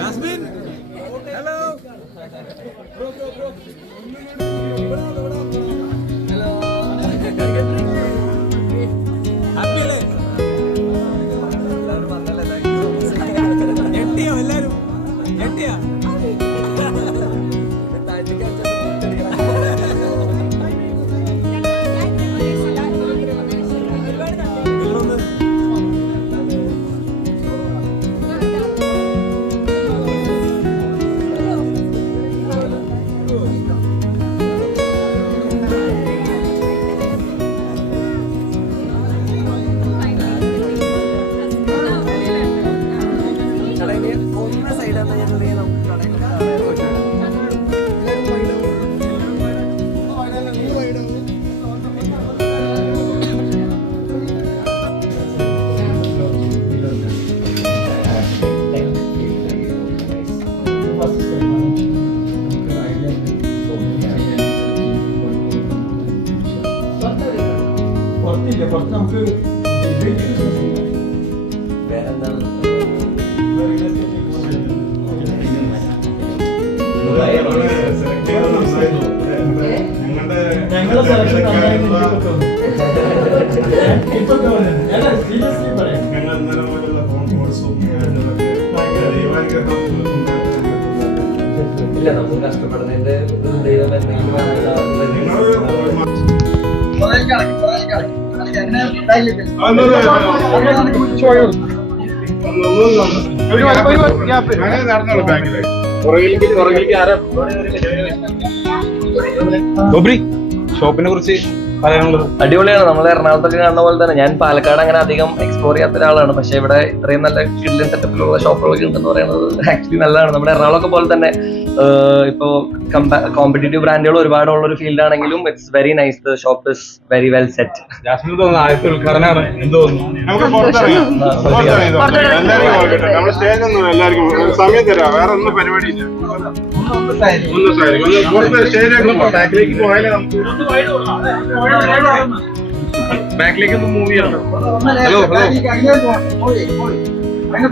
Jasmine, hello. Bro. Hello. Happy അല്ലേ? എല്ലാവരും വന്നല്ലേ? ഞെട്ടിയോ എല്ലാവരും? ഞെട്ടിയോ? കുറച്ച് നമുക്ക് ഞങ്ങളുടെ സെലക്ഷൻ ഞങ്ങൾ ഇന്നലെ മുതലുള്ള ഫോൺ കോൾസും ഇല്ല, നമുക്ക് കഷ്ടപ്പെടുന്നതിന്റെ ദൈവം എന്തെങ്കിലും ഷോപ്പിനെ കുറിച്ച് പറയാനുള്ളത് അടിപൊളിയാണ്. നമ്മൾ എറണാകുളത്തൊക്കെ കാണുന്ന പോലെ തന്നെ. ഞാൻ പാലക്കാട് അങ്ങനെ അധികം എക്സ്പ്ലോർ ചെയ്യാത്ത ഒരാളാണ്. പക്ഷെ ഇവിടെ ഇത്രയും നല്ല കിഡ്ലൻ സെറ്റപ്പിലുള്ള ഷോപ്പുകളൊക്കെ ഉണ്ടെന്ന് പറയുന്നത് ആക്ച്വലി നല്ലതാണ്. നമ്മുടെ എറണാകുളമൊക്കെ പോലെ തന്നെ ഇപ്പോ കോമ്പറ്റീറ്റീവ് ബ്രാൻഡുകൾ ഒരുപാടുള്ള ഒരു ഫീൽഡ് ആണെങ്കിലും it's very nice. The shop is very well set. ജാസ്മിന് തോന്നുന്നു ആദ്യത്തെ ഉദ്ഘാടനമാണ്. എന്ത് തോന്നുന്നു? സമയം തരാം. വേറെ ഒന്നും പരിപാടിയില്ല. ബാക്കിലേക്ക് പോയാലേ നമുക്ക് ബാക്കിലേക്ക് ഒന്ന് മൂവ് ചെയ്യണം. ഹലോ ഹലോ,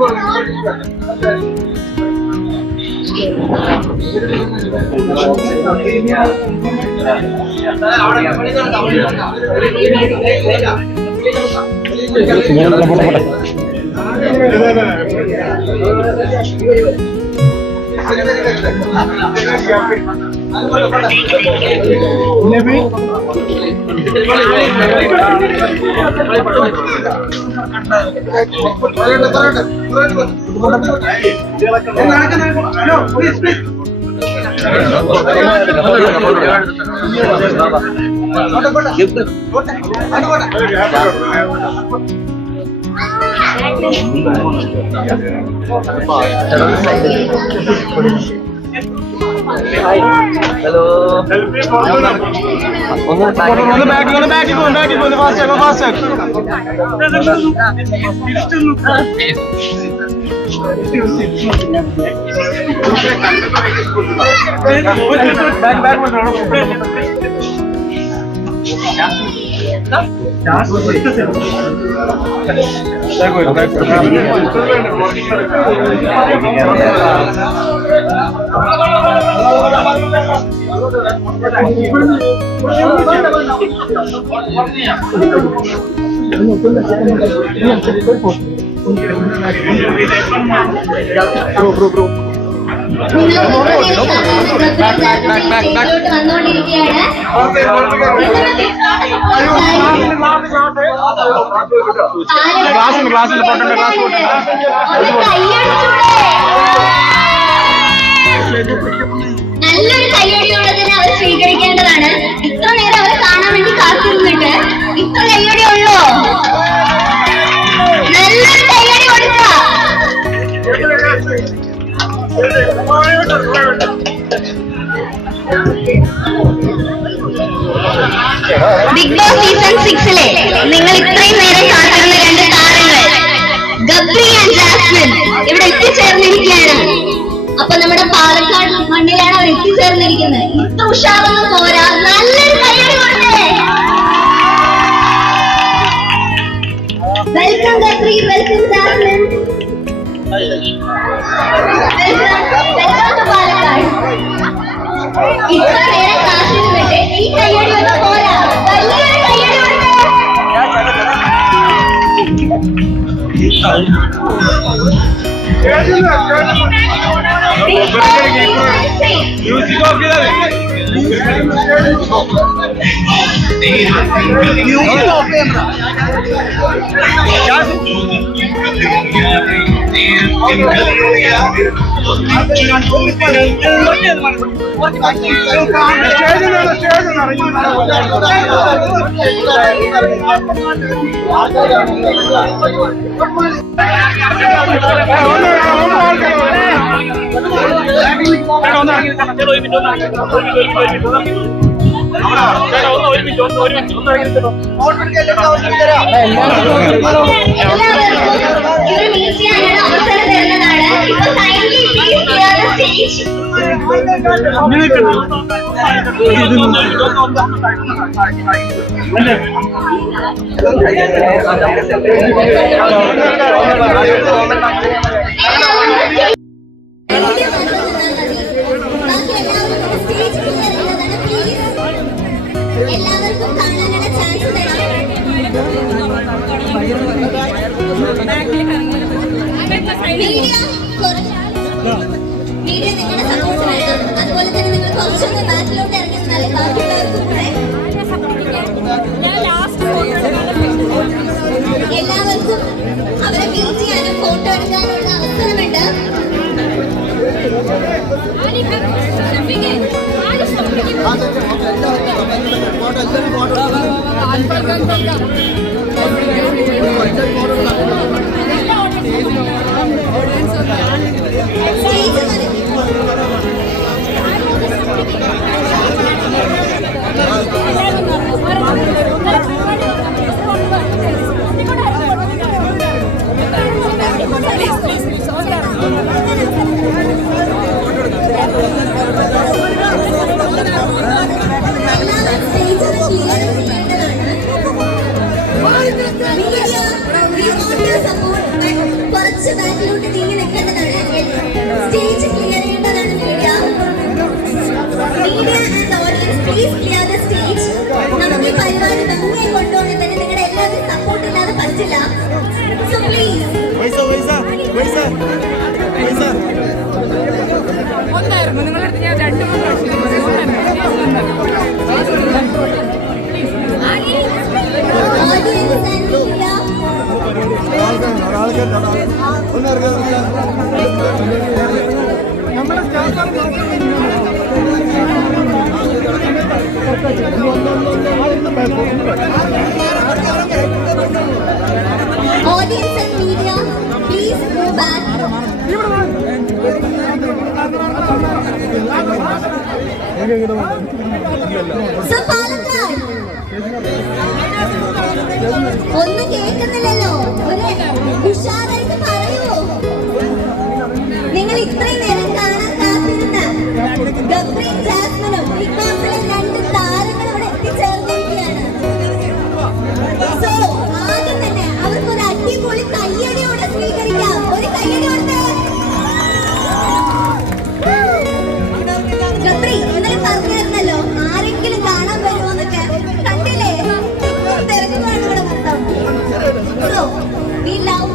നല്ലൊരു കയ്യടിയോടെ തന്നെ അവർ സ്വീകരിക്കേണ്ടതാണ്. ഇത്ര നേരം അവർ കാണാൻ വേണ്ടി കാത്തിരുന്നിട്ട് ഇത്ര കയ്യടി ഉള്ളോ? നല്ലൊരു കയ്യടി കൊടുക്കുക. ബിഗ് ബോസ് സീസൺ 6-ലെ നിങ്ങൾ ഇത്രയും നേരം കാത്തിരുന്ന രണ്ട് താരങ്ങൾ ഗബ്രി ആൻഡ് ജാസ്മിൻ ഇവിടെ എത്തിച്ചേർന്നിരിക്കുകയാണ്. അപ്പൊ നമ്മുടെ പാലക്കാട് മണ്ണിലാണ് അവർ എത്തിച്ചേർന്നിരിക്കുന്നത്. ഇത്ര ഉഷാറൊന്നും പോരാ, നല്ലൊരു കയ്യടി കൊടുത്തേ. Welcome Gabri, welcome Jasmin, welcome music off ചെയ്താൽ എല്ലാവർക്കും കാണാനുള്ള ചാൻസ് മീഡിയ നിങ്ങളുടെ സപ്പോർട്ട് വേണം. അതുപോലെ തന്നെ നിങ്ങൾ കുറച്ചൊന്ന് ബാക്കിലോട്ട് ഇറങ്ങി നിന്നാലേ ബാക്കിയുള്ളവർക്കും കൂടെ എല്ലാവർക്കും അവരെ മീറ്റ് ചെയ്യാനും ഫോട്ടോ എടുക്കാനുള്ള അവസരമുണ്ട്. കുറച്ച് ബാക്കിലോട്ട് നീങ്ങി നിൽക്കേണ്ടതാണ്. സ്റ്റേജ് ക്ലിയർ ചെയ്യേണ്ടതാണ് media. Media and audience please clear the stage. നമുക്ക് ഈ പരിപാടി ഭംഗിയായി കൊണ്ടുപോകണം തന്നെ നിങ്ങളുടെ എല്ലാവരും സപ്പോർട്ട് ഇല്ലാതെ പറ്റില്ല. സോ പ്ലീസ് ഒന്നായിരുന്നു നിങ്ങളടുത്ത് ഞാൻ 2-3 Audience and media, please move back. So, Palakkad. ഒന്നും കേൾക്കുന്നില്ലല്ലോ. ഒരു ഉഷാറായിട്ട് പറയൂ. നിങ്ങൾ ഇത്രയും നേരം കാണാൻ കാത്തിരുന്ന ഗബ്രിയും ജാസ്മിനും ബിഗ് ബോസിലെ 2 താരങ്ങൾ ഇവിടെ എത്തിച്ചേർന്നിരിക്കുകയാണ്. സോ ആദ്യം തന്നെ അവർക്കൊരു അടിപൊളി കയ്യടിയോടെ സ്വീകരിക്കാം. ഒരു കയ്യടി കൊടുത്തേ. ഗബ്രി ഇന്നലെ പറഞ്ഞായിരുന്നല്ലോ ആരെങ്കിലും കാണാൻ വരുമോന്നൊക്കെ. കണ്ടില്ലേ തിരക്കുമാണ് ഇവിടെ മൊത്തം. So we love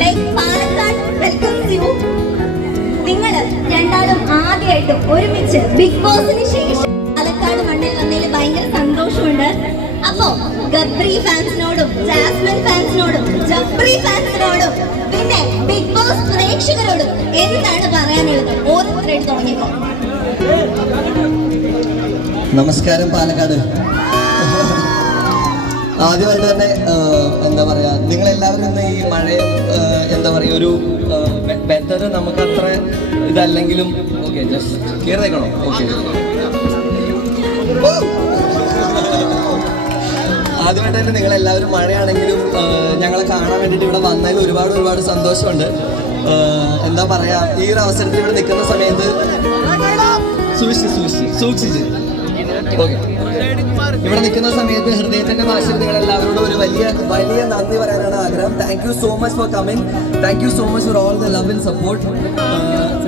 like Palakkad welcomes U. നിങ്ങൾ രണ്ടാളും ആദ്യമായിട്ടും ഒരുമിച്ച് ബിഗ് ബോസിന് ശേഷം പാലക്കാട് മണ്ണിൽ വന്നതിൽ ഭയങ്കര സന്തോഷമുണ്ട്. അപ്പോ ഗബ്രി ഫാൻസിനോടും ജാസ്മിൻ ഫാൻസിനോടും ജബ്രി ഫാൻസിനോടും പിന്നെ ബിഗ് ബോസ് പ്രേക്ഷകരോടും എന്താണ് പറയാനുള്ളത്? ഓരോരുത്തരായിട്ട് തുടങ്ങിക്കോ. നമസ്കാരം പാലക്കാട്. ആദ്യമായിട്ട് തന്നെ എന്താ പറയുക, നിങ്ങളെല്ലാവരും ഇന്ന് ഈ മഴയും എന്താ പറയുക ഒരു വെതർ നമുക്കത്ര ഇതല്ലെങ്കിലും ഓക്കെ ജസ്റ്റ് കയറിയേക്കണോ? ഓക്കെ. ആദ്യമായിട്ട് തന്നെ നിങ്ങളെല്ലാവരും മഴയാണെങ്കിലും ഞങ്ങളെ കാണാൻ വേണ്ടിയിട്ട് ഇവിടെ വന്നതിൽ ഒരുപാട് സന്തോഷമുണ്ട്. എന്താ പറയുക, ഈ ഒരു അവസരത്തിൽ ഇവിടെ നിൽക്കുന്ന സമയത്ത് സൂക്ഷിച്ച് ഓക്കെ ഇവിടെ നിൽക്കുന്ന സമയത്ത് ഹൃദയത്തിന്റെ ഭാഷയിൽ നിങ്ങളെല്ലാവരോടും ഒരു വലിയ നന്ദി പറയാനാണ് ആഗ്രഹം. Thank you so much for coming. Thank you so much for all the love and support.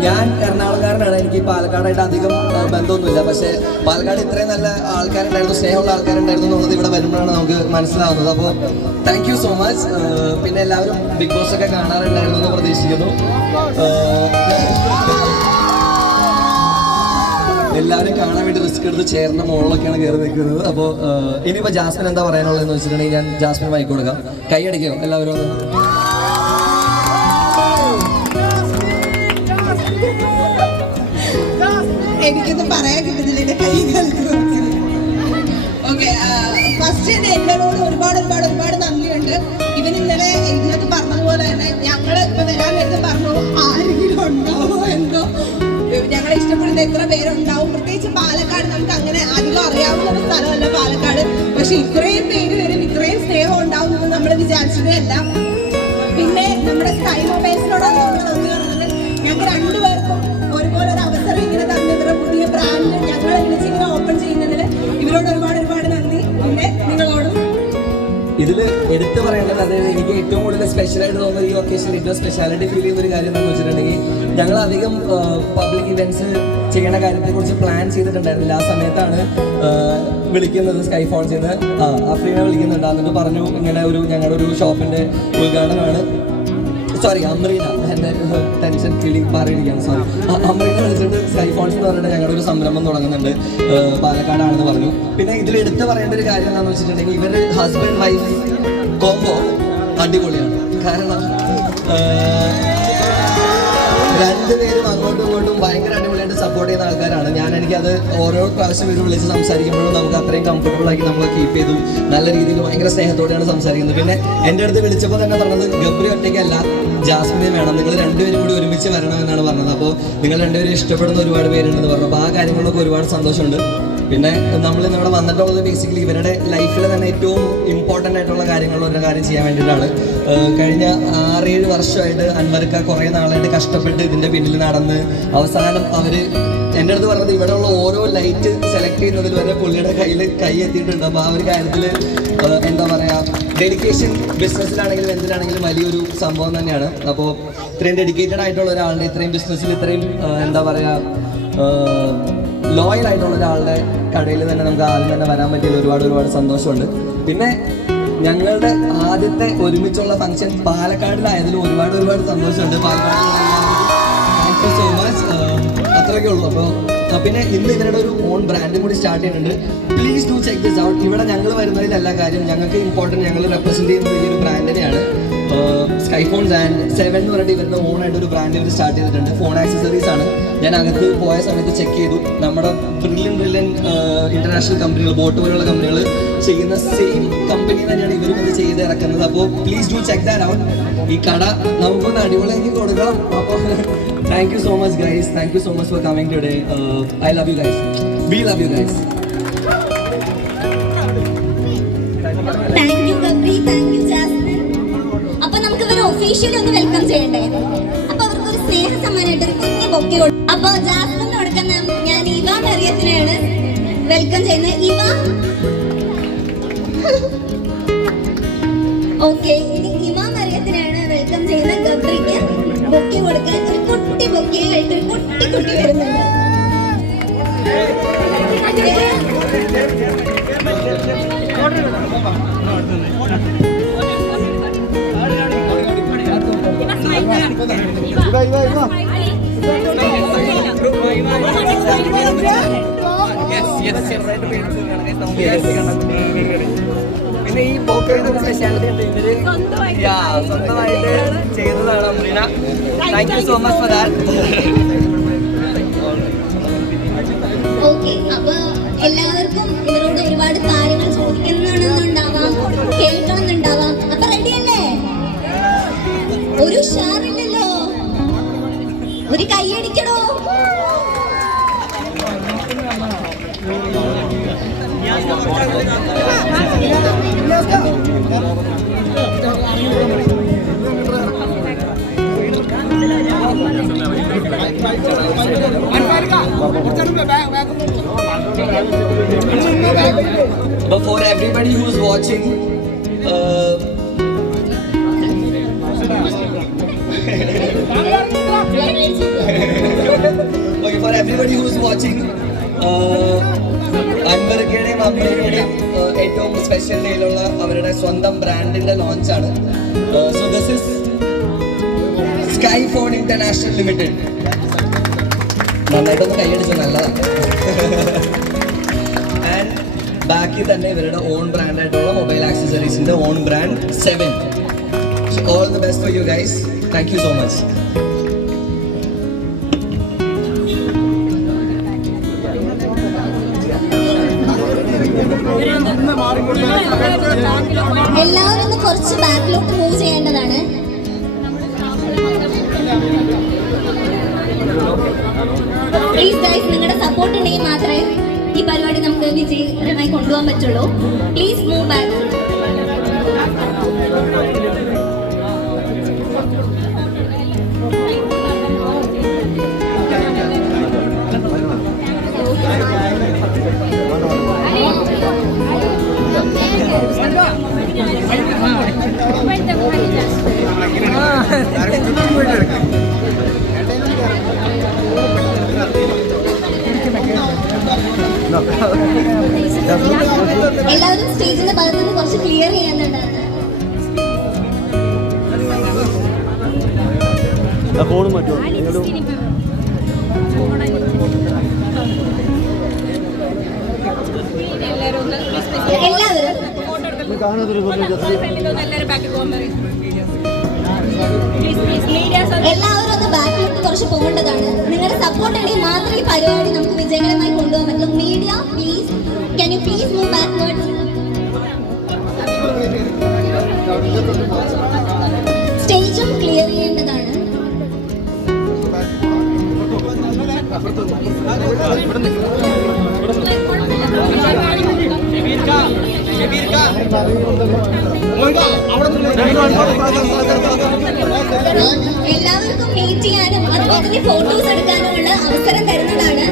ഞാൻ എറണാകുളംകാരനാണ്, എനിക്ക് പാലക്കാടായിട്ട് അധികം ബന്ധമൊന്നുമില്ല. പക്ഷേ പാലക്കാട് ഇത്രയും നല്ല ആൾക്കാരുണ്ടായിരുന്നു, സ്നേഹമുള്ള ആൾക്കാരുണ്ടായിരുന്നു എന്നുള്ളത് ഇവിടെ വരുമ്പോഴാണ് നമുക്ക് മനസ്സിലാവുന്നത്. അപ്പോൾ താങ്ക് യു സോ മച്ച്. പിന്നെ എല്ലാവരും ബിഗ് ബോസ് ഒക്കെ കാണാറുണ്ടായിരുന്നു എന്ന് പ്രതീക്ഷിക്കുന്നു. എല്ലാവരും കാണാൻ വേണ്ടി റിസ്ക് എടുത്ത് ചേർന്ന മുകളിലൊക്കെയാണ് കയറി നിൽക്കുന്നത്. അപ്പോൾ ഇനിയിപ്പോൾ ജാസ്മിൻ എന്താ പറയാനുള്ളതെന്ന് വെച്ചിട്ടുണ്ടെങ്കിൽ ഞാൻ ജാസ്മിൻ മൈക്ക് കൊടുക്കാം. കൈ അടിക്കോ എല്ലാവരും ഒന്ന്? എനിക്കൊന്നും പറയാൻ കിട്ടുന്നില്ല, എൻ്റെ കൈ ഓക്കെ. ഫസ്റ്റ് തന്നെ എന്നോട് ഒരുപാട് നന്ദിയുണ്ട്. ഇവൻ ഇന്നലെ ഇതിനകത്ത് പറഞ്ഞതുപോലെ തന്നെ ഞങ്ങൾ ഇപ്പൊ വരാൻ നേരത്തെ പറഞ്ഞു ആരെങ്കിലും ഉണ്ടാവോ എന്തോ, ഞങ്ങളെ ഇഷ്ടപ്പെടുന്ന എത്ര പേരുണ്ടാവും. പ്രത്യേകിച്ച് പാലക്കാട് നമുക്ക് അങ്ങനെ അധികം അറിയാവുന്ന ഒരു സ്ഥലമല്ല പാലക്കാട്. പക്ഷെ ഇത്രയും പേര് വരും, ഇത്രയും സ്നേഹം ഉണ്ടാവും എന്ന് നമ്മൾ വിചാരിച്ചതേ അല്ല. പിന്നെ നമ്മുടെ സ്കൈ മൊബൈൽസിനോടാണ് നമ്മൾ നന്ദി പറഞ്ഞത്. ഞങ്ങൾക്ക് രണ്ടുപേർക്കും ഒരുപോലെ ഒരു അവസരം ഇങ്ങനെ തന്നെ ഇവരുടെ പുതിയ ബ്രാൻഡ് ഞങ്ങളെ വിളിച്ചിങ്ങനെ ഓപ്പൺ ചെയ്യുന്നതിൽ ഇവരോട് ഒരുപാട് നന്ദി. പിന്നെ നിങ്ങളോടും ഇതിൽ എടുത്തു പറയേണ്ടത്, അതായത് എനിക്ക് ഏറ്റവും കൂടുതൽ സ്പെഷ്യലായിട്ട് തോന്നുന്നത് ഈ ഒക്കേഷനിൽ ഏറ്റവും സ്പെഷ്യാലിറ്റി ഫീൽ ചെയ്യുന്ന ഒരു കാര്യം എന്താണെന്ന് വെച്ചിട്ടുണ്ടെങ്കിൽ ഞങ്ങൾ അധികം പബ്ലിക് ഇവൻറ്റ്സ് ചെയ്യുന്ന കാര്യത്തെക്കുറിച്ച് പ്ലാൻ ചെയ്തിട്ടുണ്ടായിരുന്നില്ല. ആ സമയത്താണ് വിളിക്കുന്നത്, സ്കൈ ഫോൺ ചെയ്യുന്ന അഫ്രീനെ വിളിക്കുന്നുണ്ട്. എന്നിട്ട് പറഞ്ഞു ഇങ്ങനെ ഞങ്ങളുടെ ഒരു ഷോപ്പിൻ്റെ ഉദ്ഘാടനമാണ്. സോറി, അമ്രീന, എൻ്റെ ടെൻഷൻ ഫീലിംഗ് മാറിയിരിക്കുകയാണ്. സോറി, അമ്രീന വിളിച്ചിട്ട് സ്കൈ ഫോൺസ് എന്ന് പറഞ്ഞിട്ട് ഞങ്ങളുടെ ഒരു സംരംഭം തുടങ്ങുന്നുണ്ട്, പാലക്കാടാണെന്ന് പറഞ്ഞു. പിന്നെ ഇതിൽ എടുത്ത് പറയേണ്ട ഒരു കാര്യം എന്താണെന്ന് വെച്ചിട്ടുണ്ടെങ്കിൽ ഇവരുടെ ഹസ്ബൻഡ് വൈഫ് കോംബോ അടിപൊളിയാണ്. കാരണം രണ്ടുപേരും അങ്ങോട്ടും ഇങ്ങോട്ടും ഭയങ്കര അടിപൊളിയായിട്ട് സപ്പോർട്ട് ചെയ്യുന്ന ആൾക്കാരാണ്. എനിക്കത് ഓരോ പ്രാവശ്യം ഇവർ വിളിച്ച് സംസാരിക്കുമ്പോഴും നമുക്ക് അത്രയും കംഫർട്ടബിൾ ആക്കി നമ്മൾ കീപ്പ് ചെയ്തു. നല്ല രീതിയിൽ ഭയങ്കര സ്നേഹത്തോടെയാണ് സംസാരിക്കുന്നത്. പിന്നെ എൻ്റെ അടുത്ത് വിളിച്ചപ്പോൾ തന്നെ പറഞ്ഞത് ഗബ്രി ഒറ്റയ്ക്കല്ല, ജാസ്മിനെ വേണം, നിങ്ങൾ രണ്ടുപേരും കൂടി ഒരുമിച്ച് വരണമെന്നാണ് പറഞ്ഞത്. അപ്പോൾ നിങ്ങൾ രണ്ടുപേരും ഇഷ്ടപ്പെടുന്ന ഒരുപാട് പേരുണ്ടെന്ന് പറഞ്ഞു. അപ്പോൾ ആ കാര്യങ്ങളിലൊക്കെ ഒരുപാട് സന്തോഷമുണ്ട്. പിന്നെ നമ്മൾ ഇന്നിവിടെ വന്നിട്ടുള്ളത് ബേസിക്കലി ഇവരുടെ ലൈഫിൽ തന്നെ ഏറ്റവും ഇമ്പോർട്ടൻ്റ് ആയിട്ടുള്ള കാര്യങ്ങളിൽ ഒരു കാര്യം ചെയ്യാൻ വേണ്ടിയിട്ടാണ്. കഴിഞ്ഞ 6-7 വർഷമായിട്ട് അൻവർക്ക കുറേ നാളായിട്ട് കഷ്ടപ്പെട്ട് ഇതിൻ്റെ പിന്നിൽ നടന്ന് അവസാനം അവർ എൻ്റെ അടുത്ത് പറഞ്ഞത് ഇവിടെയുള്ള ഓരോ ലൈറ്റ് സെലക്ട് ചെയ്യുന്നതിൽ വരെ പുള്ളിയുടെ കയ്യിൽ കൈ എത്തിയിട്ടുണ്ട്. അപ്പോൾ ആ ഒരു കാര്യത്തിൽ എന്താ പറയുക, ഡെഡിക്കേഷൻ ബിസിനസ്സിലാണെങ്കിലും എന്തിനാണെങ്കിലും വലിയൊരു സംഭവം തന്നെയാണ്. അപ്പോൾ ഇത്രയും ഡെഡിക്കേറ്റഡ് ആയിട്ടുള്ള ഒരാളുടെ ഇത്രയും ബിസിനസ്സിൽ ഇത്രയും എന്താ പറയുക ലോയൽ ആയിട്ടുള്ള ഒരാളുടെ കടയിൽ തന്നെ നമുക്ക് ആദ്യം തന്നെ വരാൻ പറ്റിയത് ഒരുപാട് സന്തോഷമുണ്ട്. പിന്നെ ഞങ്ങളുടെ ആദ്യത്തെ ഒരുമിച്ചുള്ള ഫംഗ്ഷൻ പാലക്കാടിലായതിലും ഒരുപാട് സന്തോഷമുണ്ട്. പാലക്കാടിലുള്ള താങ്ക് യു സോ മച്ച്. അത്രയൊക്കെ ഉള്ളൂ. അപ്പോൾ പിന്നെ ഇന്ന് ഇവരുടെ ഒരു ഓൺ ബ്രാൻഡും കൂടി സ്റ്റാർട്ട് ചെയ്യുന്നുണ്ട്. Please do check this out. ഇവിടെ ഞങ്ങൾ വരുന്നതിലല്ല കാര്യം, ഞങ്ങൾക്ക് ഇമ്പോർട്ടൻറ്റ് ഞങ്ങൾ റെപ്രസെൻറ്റ് ചെയ്യുന്നത് ഈ ഒരു ബ്രാൻഡിനെയാണ്. സ്കൈ ഫോൺസ് ആൻഡ് 7 എന്ന് പറഞ്ഞിട്ട് ഇവരുടെ ഓണായിട്ട് ഒരു ബ്രാൻഡ് ഇവർ സ്റ്റാർട്ട് ചെയ്തിട്ടുണ്ട്. ഫോൺ ആക്സസറീസ് ആണ്. ഞാൻ അകത്ത് പോയ സമയത്ത് ചെക്ക് ചെയ്തു, നമ്മുടെ ബ്രില്യൻ ഇന്റർനാഷണൽ കമ്പനികൾ, ബോട്ട് പോലുള്ള കമ്പനികൾ ചെയ്യുന്ന സെയിം കമ്പനി തന്നെയാണ് ഇവരും ഇത് ചെയ്ത് ഇറക്കുന്നത്. അപ്പോൾ please do check that out. ഈ കട നമുക്കൊന്ന് അടിപൊളിയാക്കി കൊടുക്കണം. അപ്പോൾ thank you so much guys, thank you so much for coming today. I love you guys, we love you guys. Thank you Gabri, thank you Jasmin. അപ്പൊ നമുക്ക് ഇവരെ ഒഫീഷ്യലി ഒന്ന് വെൽക്കം ചെയ്യണ്ടേ? അപ്പൊ അവർക്ക് ഒരു സ്നേഹ സമ്മാനമായിട്ട് ഒരു കുഞ്ഞു ബൊക്കെ കൊടുക്കും. അപ്പൊ ജാസ്മിന് കൊടുക്കുന്ന ഞാൻ ഇവ മറിയത്തിനെയാണ് വെൽക്കം ചെയ്യുന്നത്. ഇവ ഓക്കെ, ഇനി ഇവ മറിയത്തിനാണ് വെൽക്കം ചെയ്യുന്ന. ഗബ്രിക്ക് ബൊക്കെ കൊടുക്കാൻ ഒരു കുട്ടി ബൊക്കെയായിട്ട് ഒരു കുട്ടി വരുന്നുണ്ട്. പിന്നെ ഈ പോക്കറ്റ് സ്പെഷ്യാലിറ്റി ഇവര് സ്വന്തമായിട്ട് ചെയ്തതാണ് Amreena. Thank you so much for that. Okay, അപ്പൊ എല്ലാവർക്കും ഇവരോട് ഒരുപാട് കാര്യങ്ങൾ ചോദിക്കണമെന്നുണ്ടാവാം, കേൾക്കണമെന്നുണ്ടാവാം. അപ്പൊ റെഡിയല്ലേ? ഒരു ഉഷാറില്ലല്ലോ, ഒരു കൈയടിക്കണോ? But for everybody who's watching, സ്വന്തം ബ്രാൻഡിന്റെ ലോഞ്ചാണ്. So this is Sky Phone International Limited. നന്നായിട്ടൊന്ന് കൈയടിച്ചു, നല്ലതാണ്. ആൻഡ് ബാക്കി തന്നെ ഇവരുടെ ഓൺ ബ്രാൻഡ് ആയിട്ടുള്ള മൊബൈൽ ആക്സസറീസിന്റെ own brand 7. All the best for you guys. Thank you so much. എല്ലാവരും ഒന്ന് കുറച്ച് ബാക്കിലോട്ട് മൂവ് ചെയ്യേണ്ടതാണ്. പ്ലീസ് ഗൈസ്, നിങ്ങളുടെ സപ്പോർട്ട് ഉണ്ടെങ്കിൽ മാത്രമേ ഈ പരിപാടി നമുക്ക് വിജയകരമായി കൊണ്ടുപോകാൻ പറ്റുള്ളൂ. Please move back. എല്ലാവരും സ്റ്റേജിന്റെ ഭാഗത്ത് നിന്ന് കുറച്ച് ക്ലിയർ ചെയ്യാനുണ്ടായിരുന്നു. എല്ലാവരും ഒന്ന് ബാക്കിലോട്ട് കുറച്ച് പോകേണ്ടതാണ്. നിങ്ങളുടെ സപ്പോർട്ട് ഉണ്ടെങ്കിൽ മാത്രമേ ഈ പരിപാടി നമുക്ക് വിജയകരമായി കൊണ്ടുപോകാൻ പറ്റുള്ളൂ. Media please, can you please move backwards? സ്റ്റേജും ക്ലിയർ ചെയ്യേണ്ടതാണ്. എല്ലാവർക്കും മീറ്റ് ചെയ്യാനും അതുപോലെ തന്നെ ഫോട്ടോസ് എടുക്കാനുമുള്ള അവസരം തരുന്നതാണ്.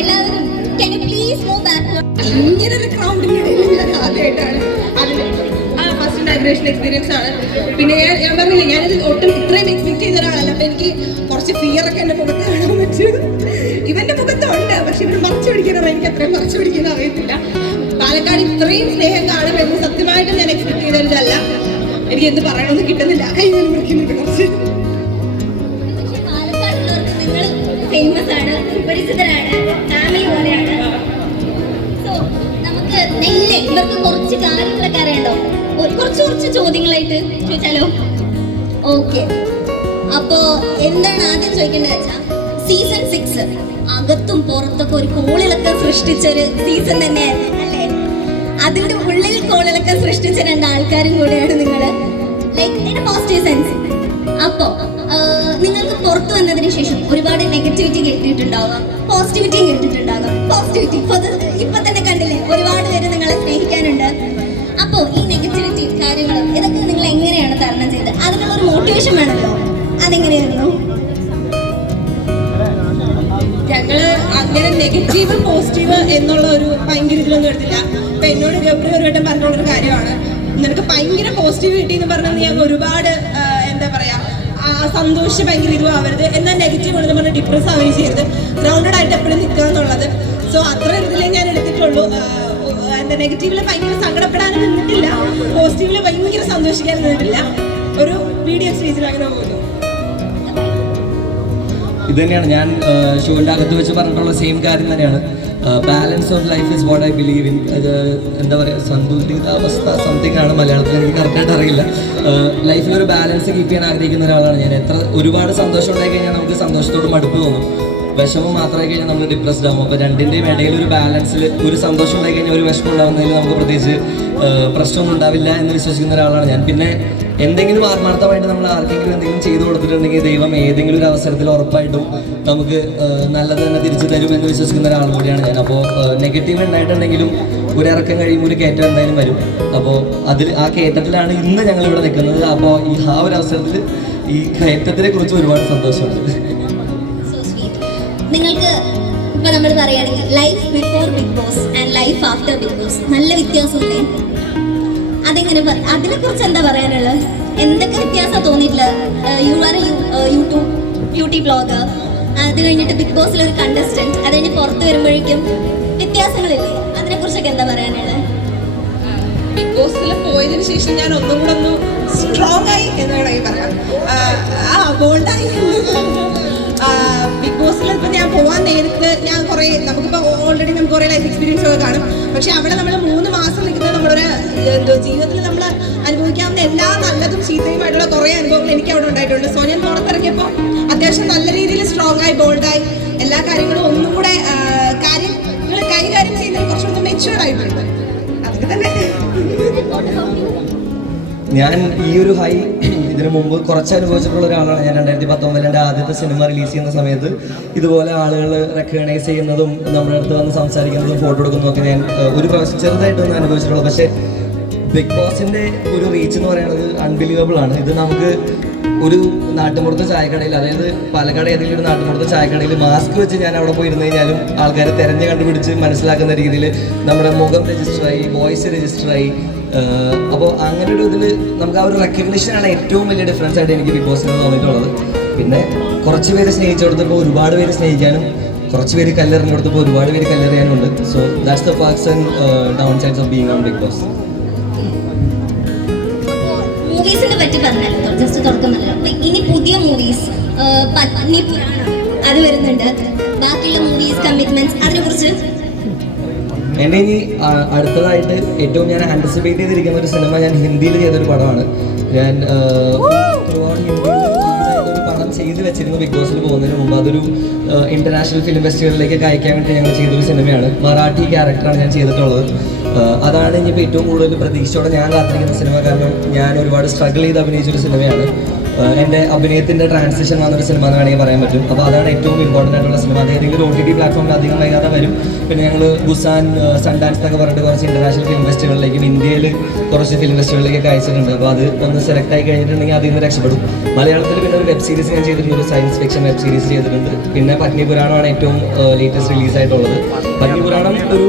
എല്ലാവരും can you please move backward? ഇങ്ങനെ ഒരു ക്രൗഡിനിടയിൽ ഞാൻ ആദ്യമായിട്ടാണ്. അതിന് ഫസ്റ്റ് ഇനാഗ്രേഷൻ എക്സ്പീരിയൻസ് ആണ്. പിന്നെ ഞാൻ പറഞ്ഞില്ലേ, ഞാനിത് ഒട്ടും ഇത്രയും എക്സ്പെക്ട് ചെയ്ത ഒരാളല്ല. അപ്പൊ എനിക്ക് കുറച്ച് ഫിയറൊക്കെ എൻ്റെ മുഖത്ത് കാണാൻ പറ്റും. ഇവന്റെ മുഖത്തുണ്ട്, പക്ഷെ ഇവന് മറച്ചു പിടിക്കണം. എനിക്ക് അത്രയും മറച്ചു പിടിക്കാൻ അറിയത്തില്ല. പാലക്കാട് ഇത്രയും സ്നേഹം കാണുമെന്ന് സത്യമായിട്ടും ഞാൻ എക്സ്പെക്ട് ചെയ്തതല്ല. എനിക്ക് എന്ത് പറയണമെന്ന് കിട്ടുന്നില്ല. കൈ പിടിക്കുന്നുണ്ട് കുറച്ച്. പാലക്കാടുള്ളവർക്ക് നിങ്ങൾ ഫേമസ് ആണ്, സുപരിചിതരാണ്, ഫാമിലി പോലെയാണ്. സോ നമുക്ക് നെല്ല് ഇവർക്ക് കുറച്ച് കാര്യങ്ങളൊക്കെ അറിയണ്ടോ? കുറച്ച് ചോദ്യങ്ങളായിട്ട് ചോദിച്ചാലോ? ഓക്കെ, അപ്പോ എന്താണ് ആദ്യം ചോദിക്കേണ്ടത് വെച്ചാൽ, സീസൺ 6 അകത്തും പുറത്തൊക്കെ ഒരു കോളിളക്കം സൃഷ്ടിച്ചൊരു സീസൺ തന്നെയായിരുന്നു അല്ലേ? അതിന്റെ ഉള്ളിൽ കോളിളക്കം സൃഷ്ടിച്ച 2 ആൾക്കാരും കൂടെയാണ് നിങ്ങൾ, like in A positive sense. അപ്പോ നിങ്ങൾക്ക് പുറത്തു വന്നതിന് ശേഷം ഒരുപാട് നെഗറ്റിവിറ്റി കേട്ടിട്ടുണ്ടാകാം, പോസിറ്റിവിറ്റിയും കേട്ടിട്ടുണ്ടാകാം. പോസിറ്റിവിറ്റി ഇപ്പൊ തന്നെ കണ്ടില്ലേ, ഒരുപാട് പേര് നിങ്ങളെ സ്നേഹിക്കാനുണ്ട്. അപ്പോ ഈ നെഗറ്റിവിറ്റി കാര്യങ്ങളും ഇതൊക്കെ നിങ്ങൾ എങ്ങനെയാണ് തരണം ചെയ്തത്? അതിനുള്ള ഒരു മോട്ടിവേഷൻ വേണമല്ലോ, അതെങ്ങനെയായിരുന്നു? ഞങ്ങള് അങ്ങനെ നെഗറ്റീവ് പോസിറ്റീവ് എന്നുള്ള ഒരു ഭയങ്കര ഇതിലൊന്നും എടുത്തില്ല. അപ്പൊ എന്നോട് ഗബ്രി ഒരു വട്ടം പറഞ്ഞുള്ളൊരു കാര്യമാണ്, നിനക്ക് ഭയങ്കര പോസിറ്റിവിറ്റി എന്ന് പറഞ്ഞാൽ ഞങ്ങൾ ഒരുപാട് എന്താ പറയാ സന്തോഷം ഭയങ്കര ഇതും ആവരുത്, എന്നാൽ നെഗറ്റീവ് ഉണ്ടെന്ന് പറഞ്ഞാൽ ഡിപ്രസ് ആവുകയും ചെയ്യരുത്, ഗ്രൗണ്ടഡ് ആയിട്ട് എപ്പോഴും നിൽക്കുക എന്നുള്ളത്. സോ അത്ര ഇതിലേ ഞാൻ എടുത്തിട്ടുള്ളൂ. എന്താ നെഗറ്റീവില് ഭയങ്കര സങ്കടപ്പെടാനും നിന്നിട്ടില്ല, പോസിറ്റീവില് ഭയങ്കര സന്തോഷിക്കാനും നിന്നിട്ടില്ല. ഒരു മീഡിയം സ്റ്റേജിൽ അങ്ങനെ പോകുന്നു. ഇത് തന്നെയാണ് ഞാൻ ഷോയുടെ അകത്ത് വെച്ച് പറഞ്ഞിട്ടുള്ള സെയിം കാര്യം തന്നെയാണ്. Balance of life is what I believe in. എന്താ പറയുക, സന്തുലിതാവസ്ഥ സംതിങ് ആണ് മലയാളത്തിൽ, എനിക്ക് കറക്റ്റായിട്ട് അറിയില്ല. ലൈഫിലൊരു ബാലൻസ് കീപ്പ് ചെയ്യാൻ ആഗ്രഹിക്കുന്ന ഒരാളാണ് ഞാൻ. ഒരുപാട് സന്തോഷം ഉണ്ടായി കഴിഞ്ഞാൽ നമുക്ക് സന്തോഷത്തോട് മടുപ്പ് തോന്നും, വിഷമം മാത്രമായി കഴിഞ്ഞാൽ നമ്മൾ ഡിപ്രസ്ഡ് ആകും. അപ്പോൾ രണ്ടിൻ്റെയും ഇടയിൽ ഒരു ബാലൻസിൽ ഒരു സന്തോഷം ഉണ്ടായി കഴിഞ്ഞാൽ ഒരു വിഷമം ഉണ്ടാകുന്നതിൽ നമുക്ക് പ്രത്യേകിച്ച് പ്രശ്നമൊന്നും ഉണ്ടാവില്ല എന്ന് വിശ്വസിക്കുന്ന ഒരാളാണ് ഞാൻ. പിന്നെ എന്തെങ്കിലും ആത്മാർത്ഥമായിട്ട് നമ്മൾ ആർക്കെങ്കിലും എന്തെങ്കിലും ചെയ്തു കൊടുത്തിട്ടുണ്ടെങ്കിൽ ദൈവം ഏതെങ്കിലും ഒരു അവസരത്തിൽ ഉറപ്പായിട്ടും നമുക്ക് നല്ലത് തന്നെ തിരിച്ചു തരും എന്ന് വിശ്വസിക്കുന്ന ഒരാൾ കൂടിയാണ് ഞാൻ. അപ്പോൾ നെഗറ്റീവ് ഉണ്ടായിട്ടുണ്ടെങ്കിലും ഒരു ഇറക്കം കഴിയുമ്പോൾ ഒരു കയറ്റം എന്തായാലും വരും. അപ്പോൾ ആ കയറ്റത്തിലാണ് ഇന്ന് ഞങ്ങൾ ഇവിടെ നിൽക്കുന്നത്. അപ്പോൾ ആ ഒരു അവസരത്തിൽ ഈ കയറ്റത്തിനെ കുറിച്ച് ഒരുപാട് സന്തോഷമുണ്ട്. നിങ്ങൾക്ക് ഇപ്പൊ നമ്മൾ പറയുകയാണെങ്കിൽ life before Bigg Boss and life after Bigg Boss നല്ല വ്യത്യാസമില്ലേ? അതെങ്ങനെ അതിനെ കുറിച്ച് എന്താ പറയാനുള്ളത്? എന്തൊക്കെ വ്യത്യാസം തോന്നിയിട്ടുള്ളത്? യു ആർ ബ്യൂട്ടി ബ്ലോഗർ, അത് കഴിഞ്ഞിട്ട് ബിഗ് ബോസിലൊരു കണ്ടസ്റ്റന്റ്, അത് കഴിഞ്ഞ് പുറത്ത് വരുമ്പോഴേക്കും വ്യത്യാസങ്ങളില്ലേ? അതിനെ കുറിച്ചൊക്കെ എന്താ പറയാനുള്ളത്? ബിഗ് ബോസിൽ പോയതിനു ശേഷം ഞാൻ ഒന്നും കൂടെ ഒന്ന് സ്ട്രോങ് ആയി എന്ന് വേണമെങ്കിൽ പറയാം. ബോൾഡായി. ബിഗ് ബോസിൽ ഇപ്പം ഞാൻ പോകാൻ നേരത്ത് ഞാൻ കുറേ നമുക്കിപ്പോൾ ഓൾറെഡി നമുക്ക് കുറേ ലൈഫ് എക്സ്പീരിയൻസ് ഒക്കെ കാണും. പക്ഷെ അവിടെ നമ്മൾ 3 മാസം നിൽക്കുന്നത് നമ്മുടെ ജീവിതത്തിൽ നമ്മൾ അനുഭവിക്കാവുന്ന എല്ലാ നല്ലതും ചീത്തയുമായിട്ടുള്ള കുറേ അനുഭവങ്ങൾ എനിക്ക് അവിടെ ഉണ്ടായിട്ടുണ്ട്. സോ ഞാൻ പുറത്തിറങ്ങിയപ്പോൾ അത്യാവശ്യം നല്ല രീതിയിൽ സ്ട്രോങ് ആയി, ബോൾഡായി, എല്ലാ കാര്യങ്ങളും ഒന്നും കൂടെ കാര്യങ്ങൾ കൈകാര്യം ചെയ്യുന്നത് കുറച്ചുകൂടെ മെച്യൂർഡ് ആയിട്ടുണ്ട്. അതൊക്കെ തന്നെ. ഞാൻ ഈ ഒരു ഹൈ ഇതിനു മുമ്പ് കുറച്ച് അനുഭവിച്ചിട്ടുള്ള ഒരാളാണ്. ഞാൻ 2019 എൻ്റെ ആദ്യത്തെ സിനിമ റിലീസ് ചെയ്യുന്ന സമയത്ത് ഇതുപോലെ ആളുകൾ റെക്കഗ്നൈസ് ചെയ്യുന്നതും നമ്മുടെ അടുത്ത് വന്ന് സംസാരിക്കുന്നതും ഫോട്ടോ എടുക്കുന്നതും ഞാൻ ഒരു പ്രാവശ്യം ചെറുതായിട്ടൊന്നും അനുഭവിച്ചിട്ടുള്ളൂ. പക്ഷേ ബിഗ് ബോസിൻ്റെ ഒരു റീച്ച് എന്ന് പറയുന്നത് അൺബിലീവബിൾ ആണ്. ഇത് നമുക്ക് ഒരു നാട്ടുമ്പുറത്തെ ചായക്കടയിൽ, അതായത് പാലക്കാട് ഏതെങ്കിലും ഒരു നാട്ടുമ്പുറത്തെ ചായക്കടയിൽ മാസ്ക് വെച്ച് ഞാൻ അവിടെ പോയി ഇരുന്ന് കഴിഞ്ഞാലും ആൾക്കാരെ തിരഞ്ഞ് കണ്ടുപിടിച്ച് മനസ്സിലാക്കുന്ന രീതിയിൽ നമ്മുടെ മുഖം രജിസ്റ്ററായി, വോയിസ് രജിസ്റ്ററായി. അപ്പോൾ അങ്ങനെ ഒരു ഇതിൽ നമുക്ക് ആ ഒരു റെക്കഗ്നിഷനാണ് ഏറ്റവും വലിയ ഡിഫറൻസ് ആയിട്ട് എനിക്ക് ബിഗ് ബോസിന് തോന്നിയിട്ടുള്ളത്. പിന്നെ കുറച്ച് പേര് സ്നേഹിച്ചു കൊടുത്തപ്പോൾ ഒരുപാട് പേര് സ്നേഹിക്കാനും, കുറച്ച് പേര് കല്ലെറിഞ്ഞു കൊടുത്തപ്പോൾ ഒരുപാട് പേര് കല്ലെറിയാനും ഉണ്ട്. So that's the parts and down sides of being on Bigg Boss. മൂവീസിനെ പറ്റി പറഞ്ഞല്ലോ, ജസ്റ്റ് തുടക്കമല്ലോ. അപ്പൊ ഇനി പുതിയ മൂവീസ് പത്നി പുരാണം അത് വരുന്നുണ്ട്. ബാക്കിയുള്ള മൂവീസ്, കമ്മിറ്റ്മെന്റ്സ്, അതിനെ കുറിച്ച് എൻ്റെ ഇനി അടുത്തതായിട്ട് ഏറ്റവും ഞാൻ ആൻറ്റിസിപ്പേറ്റ് ചെയ്തിരിക്കുന്ന ഒരു സിനിമ ഞാൻ ഹിന്ദിയിൽ ചെയ്തൊരു പടമാണ്. ഞാൻ ഒരു പടം ചെയ്ത് വെച്ചിരുന്നു ബിഗ് ബോസിൽ പോകുന്നതിന് മുമ്പ്. അതൊരു ഇൻ്റർനാഷണൽ ഫിലിം ഫെസ്റ്റിവലിലേക്ക് അയക്കാൻ വേണ്ടി ഞങ്ങൾ ചെയ്തൊരു സിനിമയാണ്. മറാഠി ക്യാരക്ടറാണ് ഞാൻ ചെയ്തിട്ടുള്ളത്. അതാണ് ഇനിയിപ്പോൾ ഏറ്റവും കൂടുതൽ പ്രതീക്ഷയോടെ ഞാൻ കാത്തിരിക്കുന്ന സിനിമ. കാരണം ഞാൻ ഒരുപാട് സ്ട്രഗിൾ ചെയ്ത് അഭിനയിച്ചൊരു സിനിമയാണ്. എൻ്റെ അഭിനയത്തിൻ്റെ ട്രാൻസിഷൻ വന്നൊരു സിനിമ എന്ന് വേണമെങ്കിൽ പറയാൻ പറ്റും. അപ്പോൾ അതാണ് ഏറ്റവും ഇമ്പോർട്ടൻ്റ് ആയിട്ടുള്ള സിനിമ. അത് ഏതെങ്കിലും OTT പ്ലാറ്റ്ഫോമിൽ അധികം വൈകാതെ വരും. പിന്നെ ഞങ്ങൾ ബുസാൻ, സൺഡാൻസ് എന്നൊക്കെ പറഞ്ഞിട്ട് കുറച്ച് ഇൻ്റർനാഷണൽ ഫിലിം ഫെസ്റ്റിവലിലേക്കും ഇന്ത്യയിൽ കുറച്ച് ഫിലിം ഫെസ്റ്റിവലിലേക്കൊക്കെ അയച്ചിട്ടുണ്ട്. അപ്പോൾ അത് ഒന്ന് സെലക്ട് ആയി കഴിഞ്ഞിട്ടുണ്ടെങ്കിൽ അതിൽ നിന്ന് രക്ഷപ്പെടും. മലയാളത്തിൽ പിന്നെ ഒരു വെബ് സീരീസ് ഞാൻ ചെയ്തിട്ടുണ്ട്, ഒരു സയൻസ് ഫിക്ഷൻ വെബ് സീരീസ് ചെയ്തിട്ടുണ്ട്. പിന്നെ പത്നി പുരാണമാണ് ഏറ്റവും ലേറ്റസ്റ്റ് റിലീസായിട്ടുള്ളത്. പത്നി പുരാണം ഒരു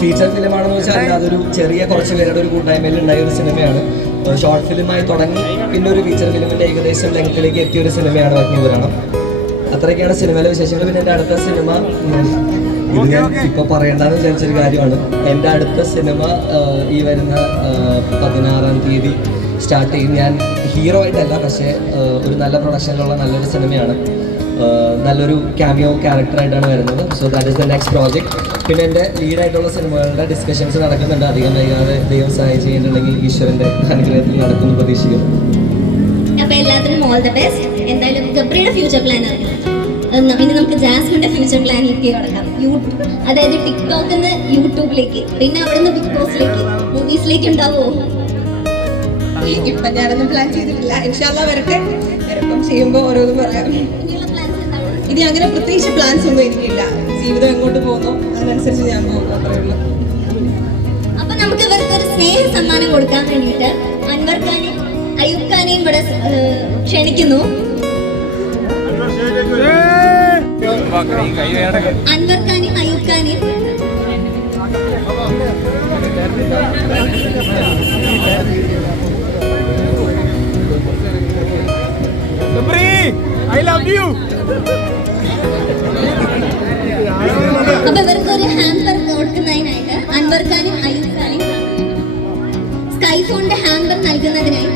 ഫീച്ചർ ഫിലിമാണെന്ന് വെച്ചാൽ അതൊരു ചെറിയ കുറച്ച് പേരുടെ ഒരു കൂട്ടായ്മയിൽ ഉണ്ടായ ഒരു സിനിമയാണ്. ഷോർട്ട് ഫിലിമായി തുടങ്ങി പിന്നെ ഒരു ഫീച്ചർ ഫിലിമിൻ്റെ ഏകദേശം ലെങ്ത്തിലേക്ക് എത്തിയ ഒരു സിനിമയാണ് പത്നി പുരാണം. അത്രയൊക്കെയാണ് സിനിമയിലെ വിശേഷങ്ങൾ. പിന്നെ എൻ്റെ അടുത്ത സിനിമ, ഇത് ഞാൻ ഇപ്പോൾ പറയേണ്ടതെന്ന് വിചാരിച്ചൊരു കാര്യമാണ്. എൻ്റെ അടുത്ത സിനിമ ഈ വരുന്ന 16-ാം തീയതി സ്റ്റാർട്ട് ചെയ്യും. ഞാൻ ഹീറോ ആയിട്ടല്ല, പക്ഷേ ഒരു നല്ല പ്രൊഡക്ഷനിലുള്ള നല്ലൊരു സിനിമയാണ്. നല്ലൊരു ക്യാമിയോ ക്യാരക്ടറായിട്ടാണ് വരുന്നത്. So that is the next project. പിന്നെ എൻ്റെ ലീഡായിട്ടുള്ള സിനിമകളുടെ ഡിസ്കഷൻസ് നടക്കുന്നുണ്ട്. അധികം വൈകാതെ ദൈവം സഹായം ചെയ്യുന്നുണ്ടെങ്കിൽ ഈശ്വരൻ്റെ അനുഗ്രഹത്തിൽ നടക്കുമെന്ന് പ്രതീക്ഷിക്കുന്നു. അപ്പൊ എല്ലാത്തിനും ഓൾ ദ ബെസ്റ്റ്. എന്തായാലും ഗബ്രിയുടെ ഫ്യൂച്ചർ പ്ലാൻ ആണ്. ഇനി നമുക്ക് ജാസ്മിന്റെ ഫ്യൂച്ചർ പ്ലാനിലേക്ക് കടക്കാം. അതായത് ടിക്ടോക്കിൽ നിന്ന് യൂട്യൂബിലേക്ക്, പിന്നെ അവിടെ നിന്ന് ബിഗ് ബോസിലേക്ക്, മൂവീസിലേക്ക് ഉണ്ടാവുമോ? ഇപ്പം ഞാനൊന്നും പ്ലാൻ ചെയ്തിട്ടില്ല. ഇൻഷാല്ലാ വരട്ടെ. ഇപ്പം ചെയ്യുമ്പോൾ ഓരോന്നും പറയാം. ഇനി അങ്ങനെ പ്രത്യേകിച്ച് പ്ലാൻസ് ഒന്നും എനിക്കില്ല. ജീവിതം എങ്ങോട്ട് പോകുന്നു അതിനനുസരിച്ച് ഞാൻ പോകുന്നു, അത്രേ ഉള്ളൂ. അപ്പൊ നമുക്ക് ഇവർക്ക് ഒരു സ്നേഹ സമ്മാനം കൊടുക്കാൻ വേണ്ടിയിട്ട് അൻവർ ഖാനെയും അയ്യൂബ് ഖാനെയും ഇവിടെ ക്ഷണിക്കുന്നു. Anwar ഖാനെയും Ayyub ഖാനെയും I love you. അപ്പൊ ഇവർക്ക് ഒരു ഹാമ്പർ കൊടുക്കുന്നതിനായിട്ട് അൻവർ ഖാനും അയ്യൂബ് ഖാനും സ്കൈഫോണിന്റെ ഹാമ്പർ നൽകുന്നതിനായി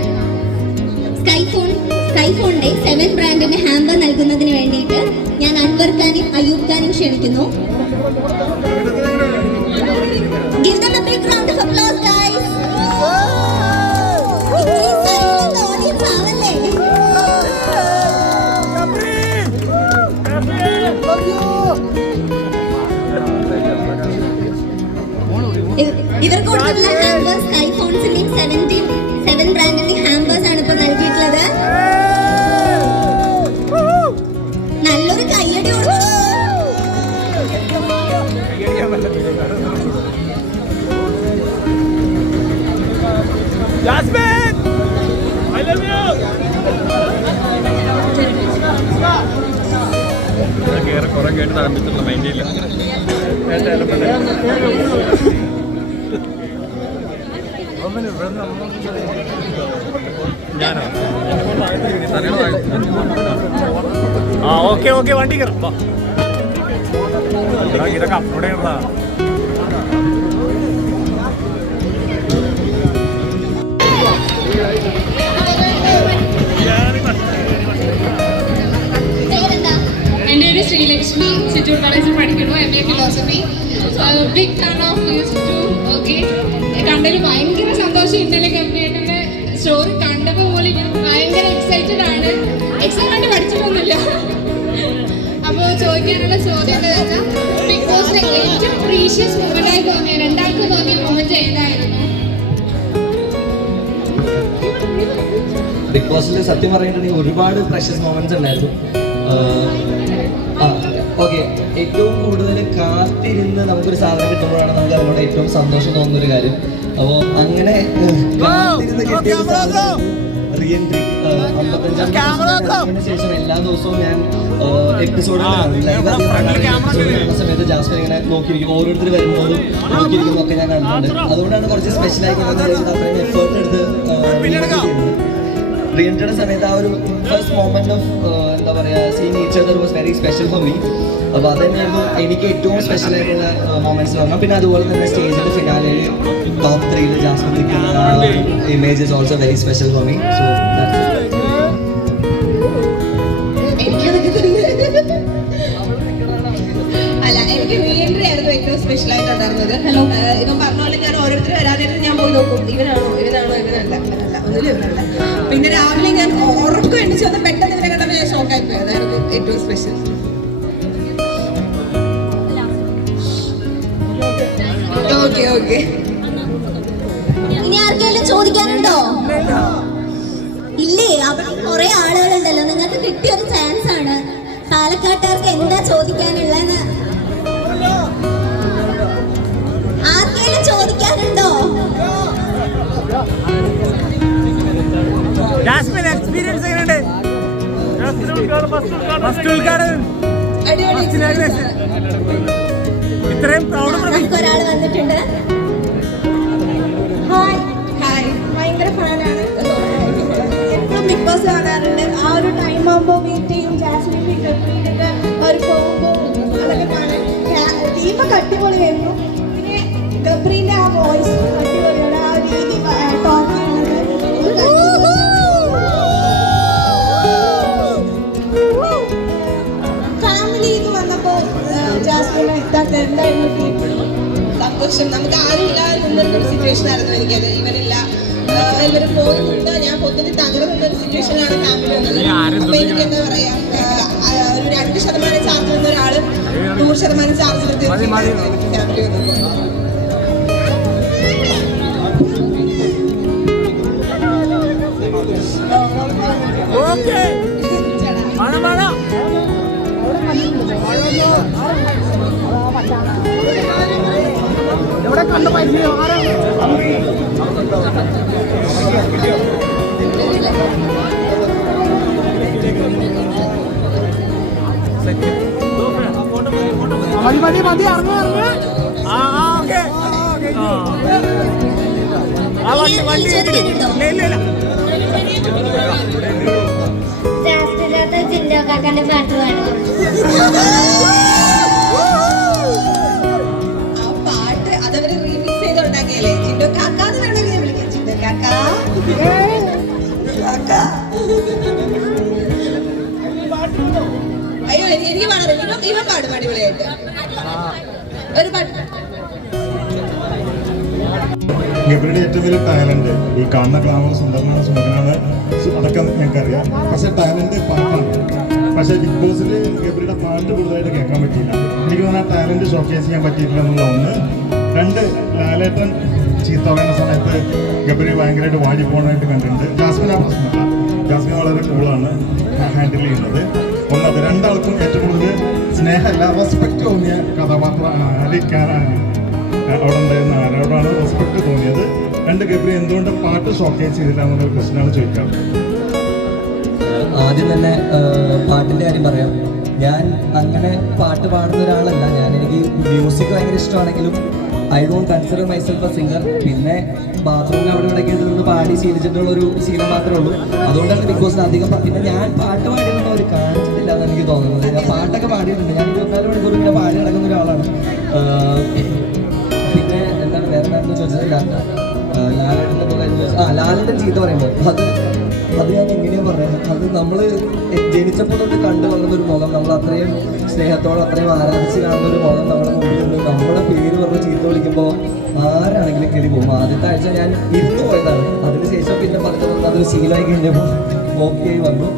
സ്കൈഫോണിന്റെ 7 ബ്രാൻഡിന്റെ ഹാമ്പർ നൽകുന്നതിന് വേണ്ടിയിട്ട് ഞാൻ അൻവർ ഖാനും അയ്യൂബ് ഖാനും ക്ഷണിക്കുന്നു. Give them a big round of applause, guys. ഇവർക്ക് കൊടുത്തിട്ടുള്ള ഹാമ്പേഴ്സ് ഐഫോൺസിന്റെയും 7 ബ്രാൻഡിന്റെയും ഹാമ്പേഴ്സ് ആണ് ഇപ്പൊ നൽകിയിട്ടുള്ളത്. നല്ലൊരു കയ്യടി കൊടുക്കണം. Jasmine, I love you. കുറെ കേട്ട് താമസിച്ചിട്ടുള്ള മൈൻഡില്ല. ഞാനോ ആ ഓക്കെ വണ്ടി കയറാം. ഇതൊക്കെ അപ്ലോഡ് ചെയ്യണതാ. ശ്രീലക്ഷ്മി ചിറ്റൂർ കോളേജിൽ പഠിക്കുന്നു, MA philosophy. Big fan of you Chittu. Okay, കണ്ടതിൽ ഭയങ്കര സന്തോഷം. ഇന്നലെ ഗംഭീരന്റെ സ്റ്റോറി കണ്ടപ്പോൾ പോലും ഞാൻ ഭയങ്കര എക്സൈറ്റഡ് ആണ്. എക്സാം കണ്ട് പഠിച്ചിട്ടൊന്നുമില്ല. അപ്പോൾ ചോദിക്കാനുള്ള ചോദ്യം എന്താണെന്ന് വെച്ചാൽ, ബിഗ് ബോസിലെ ഏറ്റവും പ്രീഷ്യസ് മൊമെന്റ് ആയി തോന്നിയ രണ്ടാൾക്ക് തോന്നിയ മൊമെന്റ് ഏതായിരുന്നു? ബിഗ് ബോസിൽ സത്യം പറയുന്നുണ്ടെങ്കിൽ ഒരുപാട് പ്രഷ്യസ് മൊമെന്റ്സ് ഉണ്ടായിരുന്നു. ഓക്കെ, ഏറ്റവും കൂടുതൽ കാത്തിരുന്ന് നമുക്കൊരു സാധനം കിട്ടുമ്പോഴാണ് നമുക്ക് അതിനോട് ഏറ്റവും സന്തോഷം തോന്നുന്നൊരു കാര്യം. അപ്പോൾ അങ്ങനെ കാത്തിരുന്ന് കിട്ടിയ റീഎൻട്രി 55 ശേഷം എല്ലാ ദിവസവും ഞാൻ എപ്പിസോഡ് സമയത്ത് ജാസ്മിൻ ഇങ്ങനെ നോക്കിയിരിക്കും, ഓരോരുത്തർ വരുമ്പോഴും നോക്കിയിരിക്കുന്നതൊക്കെ ഞാൻ കണ്ടിട്ടുണ്ട്. അതുകൊണ്ടാണ് കുറച്ച് സ്പെഷ്യലായി അത്രയും എഫേർട്ട് എടുത്ത് റീഎൻട്രിയുടെ സമയത്ത് ആ ഒരു ഫസ്റ്റ് മൊമെന്റ് ഓഫ് എന്താ പറയുക, seen each other was very special for me. അപ്പോൾ അത് തന്നെയായിരുന്നു എനിക്ക് ഏറ്റവും സ്പെഷ്യൽ ആയിട്ടുള്ള മൊമെന്റ്സ് പറഞ്ഞു. പിന്നെ അതുപോലെ തന്നെ സ്റ്റേജിൽ ഫിനാലയിൽ ടോപ്പ് 3 ജാസ്മിൻ നിൽക്കുന്ന image is also very special for me. So അല്ല, എനിക്ക് റീഎൻട്രി ആയിരുന്നു ഏറ്റവും സ്പെഷ്യൽ ആയിട്ടുണ്ടായിരുന്നത്. ഇവൻ പറഞ്ഞ പോലെ ഞാൻ ഓരോരുത്തർ വരാതെ ഞാൻ പോയി നോക്കും, ഇവനാണോ ഇവനല്ല ഒന്നുമില്ല ഇവനല്ല. പിന്നെ രാവിലെ ഞാൻ ഉറക്കം എണ്ണിച്ച് വന്ന് പെട്ടെന്ന് ഇവരെ കണ്ടപ്പോൾ ഞാൻ ഷോക്കായി പോയി. അതായിരുന്നു ഏറ്റവും സ്പെഷ്യൽ. ഓക്കെ ഇനി ആർക്കെങ്കിലും ചോദിക്കാനുണ്ടോ? ഇല്ലേ? അവിടെ കുറെ ആളുകളുണ്ടല്ലോ, നിങ്ങൾക്ക് കിട്ടിയൊരു ചാൻസ് ആണ്. പാലക്കാട്ടുകാർക്ക് എന്താ ചോദിക്കാനുള്ളതെന്ന് ആർക്കെങ്കിലും ചോദിക്കാനുണ്ടോ? ജാസ്മിൻ എക്സ്പീരിയൻസ് എങ്ങനെയുണ്ട്? ഇത്രയും ഒരാൾ വന്നിട്ടുണ്ട്. ഹായ്, ഭയങ്കര ഫാനാണ്. എപ്പോഴും ബിഗ് ബോസ് കാണാറുണ്ട്. ആ ഒരു ടൈം ആകുമ്പോൾ വെയിറ്റ് ചെയ്യും. ജാസ്മിൻ ഗബ്രിയൊക്കെ അവർ പോകുമ്പോൾ അതൊക്കെ കാണാൻ ടീമൊക്കെ അടിപൊളിയായിരുന്നു. പിന്നെ ഗബ്രീൻ്റെ ആ വോയിസ് അടിപൊളിയാണ്, ആ രീതി ടോക്ക് ചെയ്യുന്നത്. ഫാമിലിക്ക് വന്നപ്പോൾ ജാസ്മിനെ ഇതാക്കുക എന്തായിരുന്നു? സന്തോഷം. നമുക്ക് ആരും ഇല്ലാതെ നിന്നൊരു സിറ്റുവേഷൻ ആയിരുന്നു എനിക്കത്. ഇവരില്ല, എല്ലാവരും പോകുന്നുണ്ട്, ഞാൻ പൊതുവെ തകർന്നൊരു സിറ്റുവേഷനിലാണ് ഫാമിലി വന്നത്. അപ്പൊ എനിക്ക് എന്താ പറയാ, ഒരു 2% ചാർജ് വന്ന ഒരാള് 100% ചാർജിൽ തീർച്ചയായിട്ടും എനിക്ക് ഫാമിലി വന്നപ്പോൾ. മതി ഇറങ്ങ വണ്ടി ഇല്ല ജിൻഡോക്കാക്കന്റെ പാട്ട് പാടും. ആ പാട്ട് അതവര് റീമിക്സ് ചെയ്ത് ഉണ്ടാക്കിയല്ലേ. ജിൻഡോ കാക്കാന്ന് വേണമെങ്കിൽ ഞാൻ വിളിക്കാം. ജിൻഡോ കാക്കാ. അയ്യോ, എനിക്ക് പാടാറില്ല. ഇവൻ പാടും അടിപൊളിയായിട്ട് ഒരു പാട്ട്. ഗബ്രിയുടെ ഏറ്റവും വലിയ ടാലന്റ് ഈ കാണുന്ന ഗ്ലാമർ സുന്ദരനാണ്, സുന്ദരനാണ്, അതൊക്കെ ഞങ്ങൾക്കറിയാം. പക്ഷെ ടാലന്റ് പാട്ടാണ്. പക്ഷെ ബിഗ് ബോസിൽ ഗബ്രിയുടെ പാട്ട് കൂടുതലായിട്ട് കേൾക്കാൻ പറ്റിയില്ല. എനിക്ക് തോന്നുന്ന ടാലന്റ് ഷോക്കേസ് ചെയ്യാൻ പറ്റിയിട്ടില്ല എന്നുള്ള ഒന്ന്. 2, ലാലേട്ടൻ ചീത്ത പറയുന്ന സമയത്ത് ഗബ്രി ഭയങ്കരമായിട്ട് വാടി പോകാനായിട്ട് കണ്ടിട്ടുണ്ട്. ജാസ്മിൻ ആ പ്രശ്നമല്ല, ജാസ്മിൻ വളരെ കൂളാണ് ഹാൻഡിൽ ചെയ്യുന്നത്. ഒന്നത്. 2 ആൾക്കും ഏറ്റവും കൂടുതൽ സ്നേഹമല്ല റെസ്പെക്ട് തോന്നിയ കഥാപാത്രം അലിക്കാനാണ് അവിടെ ഉണ്ടായിരുന്ന ആരോടാണ് റെസ്പെക്ട് തോന്നിയത്. 2 ഗബ്രി എന്തുകൊണ്ട് പാട്ട് ഷോക്കേസ് ചെയ്തില്ല എന്നൊരു ക്വസ്റ്റ്യനാണ് ചോദിക്കാറ്. ആദ്യം തന്നെ പാട്ടിൻ്റെ കാര്യം പറയാം. ഞാൻ അങ്ങനെ പാട്ട് പാടുന്ന ഒരാളല്ല. എനിക്ക് മ്യൂസിക് ഭയങ്കര ഇഷ്ടമാണെങ്കിലും I don't consider myself a singer. പിന്നെ ബാത്റൂമിൽ അവിടെ ഇടയ്ക്ക് നിന്ന് പാടി ശീലിച്ചിട്ടുള്ളൊരു ശീലം മാത്രമേ ഉള്ളൂ. അതുകൊണ്ടാണ് ബിഗ് ബോസിന് അധികം. പിന്നെ ഞാൻ പാട്ട് പാടിയിട്ടുള്ള ഒരു കാണിച്ചിട്ടില്ല എന്ന് എനിക്ക് തോന്നുന്നത്. ഞാൻ പാട്ടൊക്കെ പാടിയിട്ടുണ്ട്. ഞാൻ 24 മണിക്കൂർ ഇങ്ങനെ പാടി നടക്കുന്ന ഒരാളാണ്. പിന്നെ എന്താണ് വേറെ എന്താണെന്ന് ചോദിച്ചിട്ടില്ല. ലാലേട്ടൻ്റെ ലാലേട്ടൻ ചീത്ത പറയുമ്പോൾ അത് ഞാൻ എങ്ങനെയാണ് പറയുന്നത്. അത് നമ്മൾ ജനിച്ചപ്പോൾ തൊട്ട് കണ്ടു വന്നൊരു മുഖം, നമ്മൾ അത്രയും സ്നേഹത്തോടെ അത്രയും ആരാധിച്ച് കാണുന്ന ഒരു മുഖം നമ്മുടെ മുമ്പിൽ നിന്ന് നമ്മുടെ പേര് പറഞ്ഞ് ചീത്ത വിളിക്കുമ്പോൾ ആരാണെങ്കിലും കിളി പോകും. ആദ്യത്തെ ആഴ്ച ഞാൻ ഇരുന്ന് പോയതാണ്, അതിനുശേഷം പിന്നെ പറഞ്ഞത് അതൊരു ശീലമായി കഴിഞ്ഞപ്പോൾ ഓക്കെ ആയി വന്നു.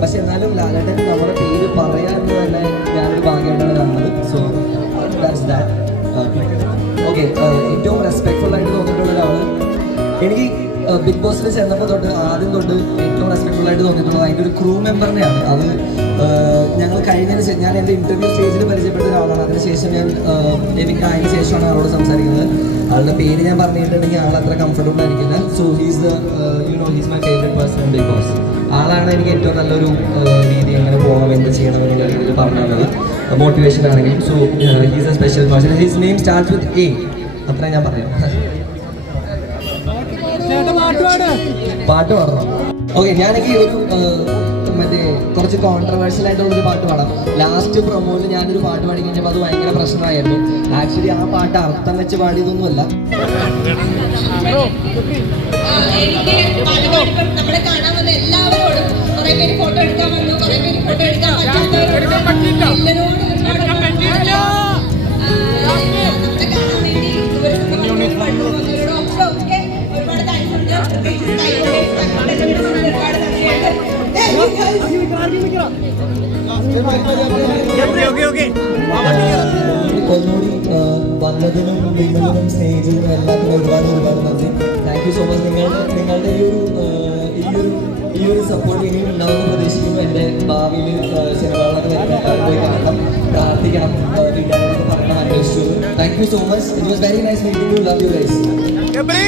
പക്ഷെ എന്നാലും ലാലേട്ടൻ നമ്മുടെ പേര് പറയാമെന്ന് തന്നെ ഞാനൊരു ഭാഗ്യമായിട്ടാണ് കാണുന്നത്. So that's that. ഓക്കെ, ഏറ്റവും റെസ്പെക്ട്ഫുൾ ആയിട്ട് തോന്നിയിട്ടുള്ള ഒരാൾ എനിക്ക് ബിഗ് ബോസിൽ ചെന്നപ്പോൾ തൊട്ട് ആദ്യം തൊട്ട് ഏറ്റവും റെസ്പെക്ട്ഫുൾ ആയിട്ട് തോന്നിയിട്ടുള്ളത് അതിൻ്റെ ഒരു ക്രൂ മെമ്പറിനെയാണ്. അത് ഞങ്ങൾ കഴിഞ്ഞതിന് ശേഷം ഞാൻ എൻ്റെ ഇൻ്റർവ്യൂ സ്റ്റേജിൽ പരിചയപ്പെട്ട ഒരാളാണ്. അതിനുശേഷം ഞാൻ എനിക്ക് അതിന് ശേഷമാണ് ആളോട് സംസാരിക്കുന്നത്. ആളുടെ പേര് ഞാൻ പറഞ്ഞിട്ടുണ്ടെങ്കിൽ ആൾ അത്ര കംഫർട്ടബിൾ ആയിരിക്കില്ല. So he's the he's my favourite person in Bigg Boss. ആളാണ് എനിക്ക് ഏറ്റവും നല്ലൊരു രീതി എങ്ങനെ പോകണം, എന്ത് ചെയ്യണം എന്നുള്ള രീതിയിൽ പറഞ്ഞു തന്നത്, മോട്ടിവേഷൻ ആണെങ്കിലും. So he's A special person. His name starts with a. അത്രയും ഞാൻ പറയാം. പാട്ട് പാടണം. ഓക്കെ, ഞാനെനിക്ക് ഒരു മറ്റേ കുറച്ച് കോൺട്രവേഴ്ഷ്യൽ ആയിട്ടുള്ളൊരു പാട്ട് പാടാം. ലാസ്റ്റ് പ്രൊമോയിൽ ഞാനൊരു പാട്ട് പാടി കഴിഞ്ഞപ്പോൾ അത് ഭയങ്കര പ്രശ്നമായിരുന്നു. ആക്ച്വലി ആ പാട്ട് അർത്ഥം വെച്ച് പാടിയതൊന്നുമല്ല. എനിക്ക് പാട്ടുപാടിപ്പം നമ്മളെ കാണാൻ വന്ന എല്ലാവരോടും കുറെ പേര് ഫോട്ടോ എടുക്കാൻ വന്നു, കുറെ പേര് ഫോട്ടോ എടുക്കാൻ പറ്റാത്തവരോട് എല്ലാവരോടും നമ്മളെ കാണാൻ വേണ്ടി വന്നവരോടും ഒക്കെ ഒരുപാട് താങ്ക്സ് ഉണ്ട്. ഒരുപാട് ഒന്നുകൂടി വന്നതിനും വിമലിനും സ്നേഹിച്ചതിനും എല്ലാത്തിനും ഒരുപാട് നന്ദി. Thank you so much. നിങ്ങളുടെ ഈ ഒരു സപ്പോർട്ട് ഇനിയും ഉണ്ടാവുമെന്ന് പ്രതീക്ഷിക്കുന്നു. എൻ്റെ ഭാവിയിൽ സിനിമകളൊക്കെ പോയി കാണണം, പ്രാർത്ഥിക്കണം, വീട്ടുകാരോടൊക്കെ പറയണം, അന്വേഷിച്ചു. Thank you so much. It was very nice meeting you. Love you guys. ഇവിടെ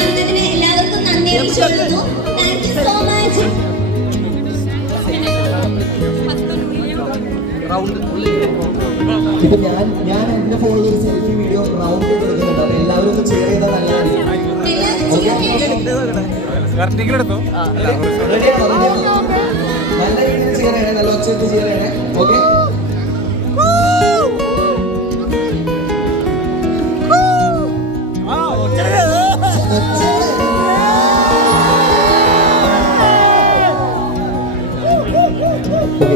വന്നതിന് എല്ലാവർക്കും നന്ദി അറിയിച്ചുകൊള്ളുന്നു. Thank you so much. ഇപ്പൊ ഞാൻ എന്റെ ഫോണിൽ ഒരു സെൽഫി വീഡിയോ റൗണ്ട് എടുക്കുന്നുണ്ട്. അപ്പൊ എല്ലാവരും ഒന്ന് ഷെയർ ചെയ്താൽ നല്ലതായിരിക്കും. നല്ല രീതിയിൽ ഷെയർ ചെയ്യണേ, നല്ല ഒച്ചത്തിൽ ഷെയർ ചെയ്യണേ. Okay,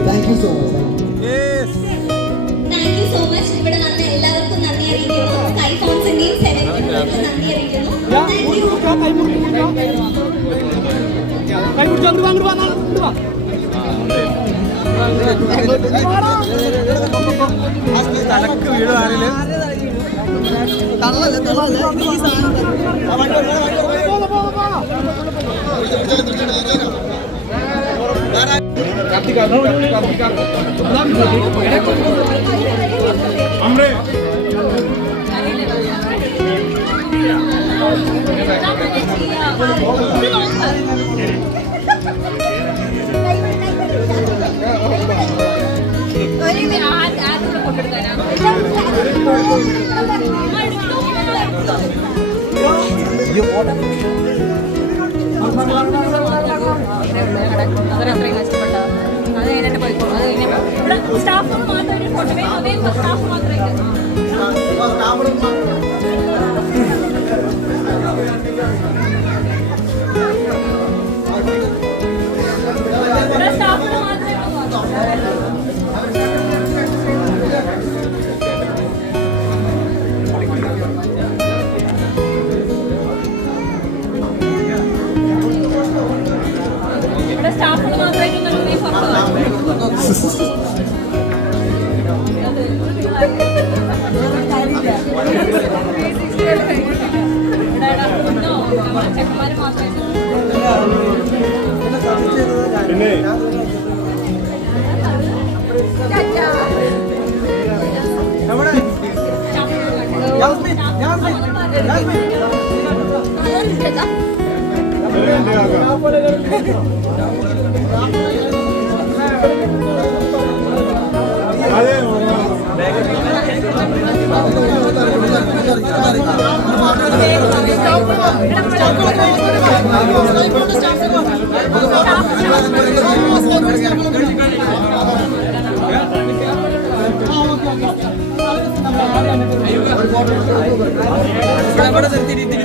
thank you so much. Thank you so much. ഇവിടെ വന്ന എല്ലാവർക്കും നന്ദി അറിയിക്കുന്നു. സ്കൈ ഫോൺസിന്റെയും സെവൻറ്റിനും നന്ദി അറിയിക്കുന്നു. തലക്ക് വീഴുവാനില്ല. അത്രയും കഷ്ടപ്പെട്ട അത് കഴിഞ്ഞിട്ട് പോയിക്കോളൂ. അത് കഴിഞ്ഞ ഇവിടെ സ്റ്റാഫ് മാത്രമേ കൊണ്ടുപോയി അതേ സ്റ്റാഫ് മാത്രമേ സ്റ്റാഫിന് മാത്രമേ സ്റ്റാഫുകൾ മാത്രമായിട്ട് ചെക്കന്മാര് മാത്രമായിട്ട്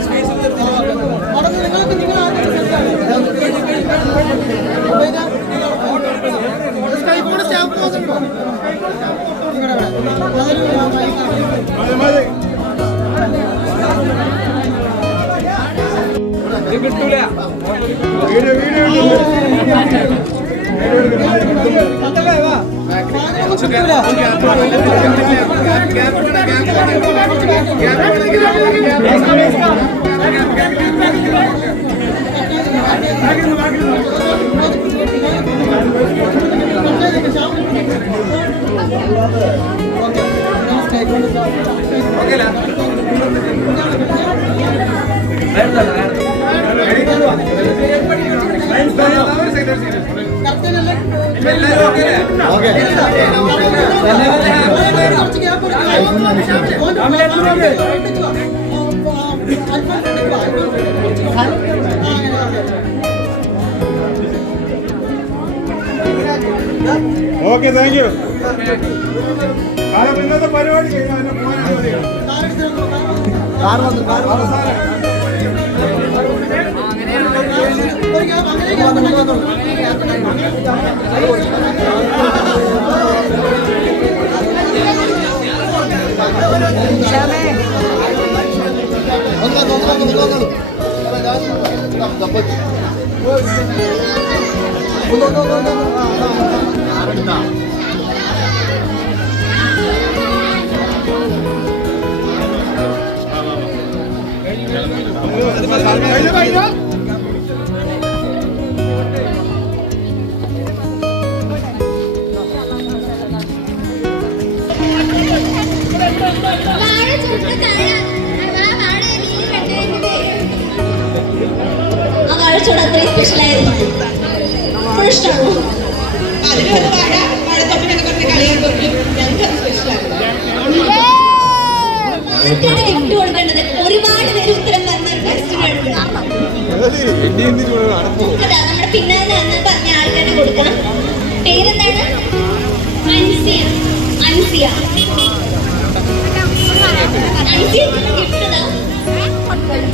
സ്പേസ് ഓക്കെ, താങ്ക് യു. കാരണം ഇന്നത്തെ പരിപാടി ആ വാഴച്ചോട് അത്രയും സ്പെഷ്യലായിരുന്നു. ഇഷ്ടമാണോ? ആർക്കാണ് ഗിഫ്റ്റ് കൊടുക്കേണ്ടത്? ഒരുപാട് പേര് ഉത്തരം പറഞ്ഞ നമ്മുടെ പിന്നാലെ എന്ന് പറഞ്ഞ ആൾക്കാരെ കൊടുക്കണം. പേരെന്താണ്? അൻസിയ. അൻസിയ ഗിഫ്റ്റ്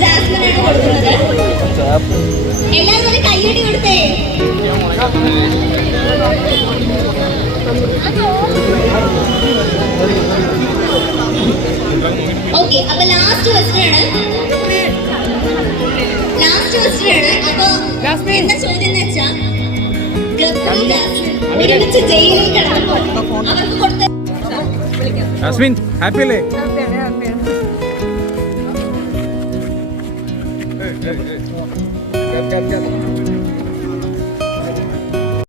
ജാസ്മിനാണ് കൊടുക്കുന്നത്. എല്ലാവരും ഒരു കയ്യടി കൊടുത്തേ. ഓക്കെ, അപ്പൊ ലാസ്റ്റ് ക്വസ്റ്റ്യൻ ആണ്. അപ്പൊ എന്താ ചോദ്യം എന്ന് വെച്ചാൽ, ഗബ്രി ജാസ്മിൻ ഒരുമിച്ച് ജയിലിൽ കിടന്നപ്പോൾ അവർക്ക് കൊടുത്ത ജാസ്മിൻ ഹാപ്പി അല്ലേ? ഹാപ്പിയാണ്.